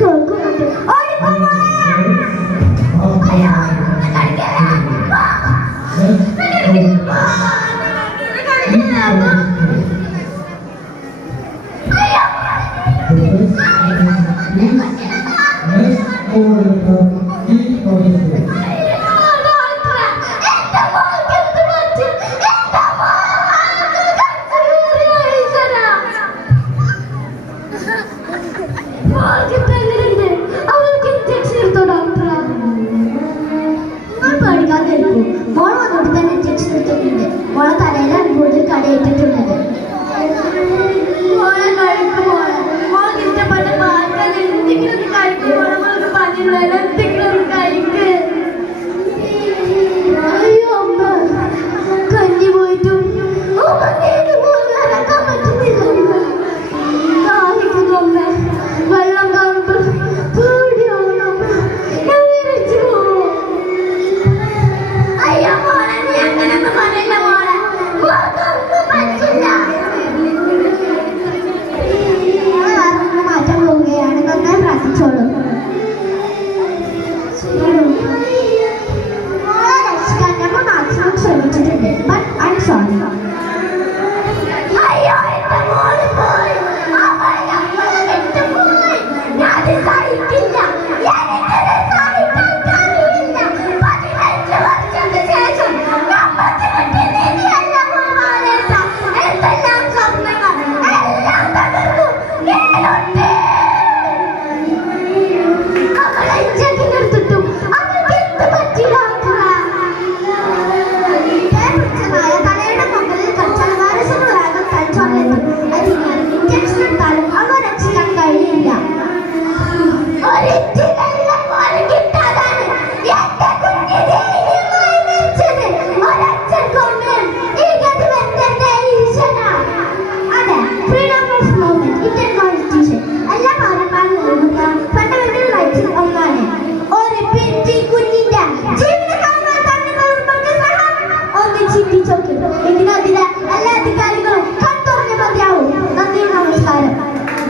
കേൾക്കുന്നുണ്ട്. മോള് വന്നിട്ട് തന്നെ ഇഞ്ചക്ഷൻ എടുത്തിട്ടുണ്ട്. മോളെ തലയിലാണ് കൂടുതൽ കടയിട്ടിട്ടുള്ളത്. മോളെ കഴിക്കും. മോൾക്ക് ഇഷ്ടപ്പെട്ട പാട്ട് എന്തെങ്കിലും കഴിക്കും. മോൾക്ക് പനിയുള്ള എന്തെങ്കിലും കഴിക്ക്. അയ്യോ അമ്മ, കഞ്ഞി പോയിട്ടും നടക്കാൻ പറ്റുന്നില്ല. ദാഹിക്കുന്നു അമ്മ. വെള്ളം കാണുമ്പോൾ പേടിയാവുന്നു അമ്മ. ഞാൻ വിളിച്ചു പോകും. അയ്യോ മോളെ, നീ അങ്ങനെയൊന്നും പറയില്ല മോളെ. മോൾക്കൊന്നും പറ്റില്ല. മാറ്റാൻ പോവുകയാണ്. നന്നായി പ്രാർത്ഥിച്ചോളൂ. മോളെ രക്ഷിക്കാൻ നമ്മൾ മാക്സിമം ശ്രമിച്ചിട്ടുണ്ട്. But I am sorry.